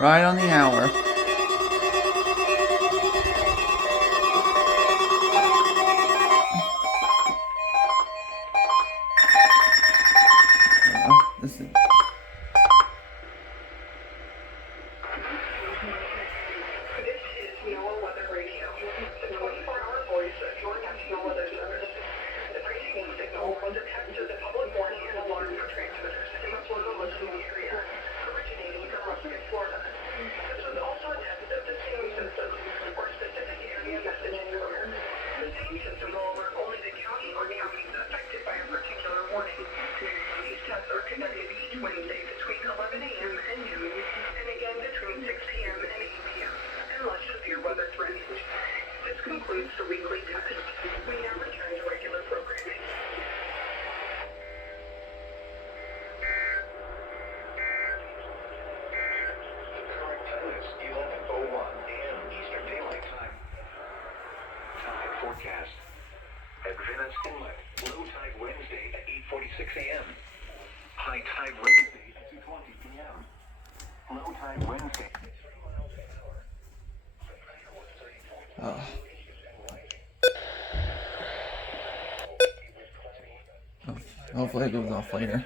Right on the hour. This is... Advance Inlet, low tide Wednesday at 8:46 a.m. High tide Wednesday at 2:20 p.m. Low tide Wednesday. Hopefully it goes off later.